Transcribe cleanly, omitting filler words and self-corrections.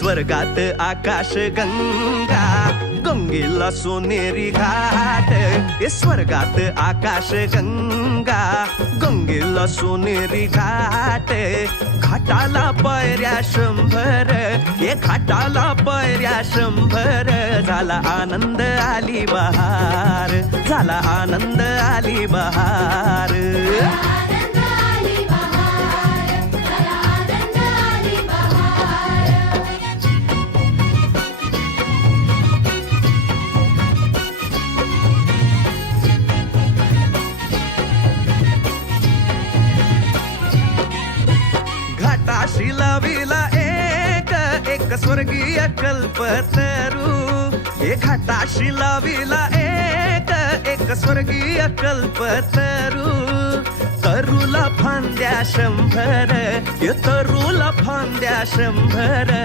स्वर्गात आकाश गंगा, गंगेला सोनेरी घाट. स्वर्गात आकाश गंगा, गंगेला सोनेरी घाट. घाटाला पायऱ्या 100, घाटाला पायऱ्या 100. झाला आनंद आली बहार, झाला आनंद आली बहार. घाटाशी लाविला एक स्वर्गीय कल्पतरू. घाटाशी लाविला एक स्वर्गीय कल्पतरू. तरूला फांद्या 100, तरूला फांद्या 100.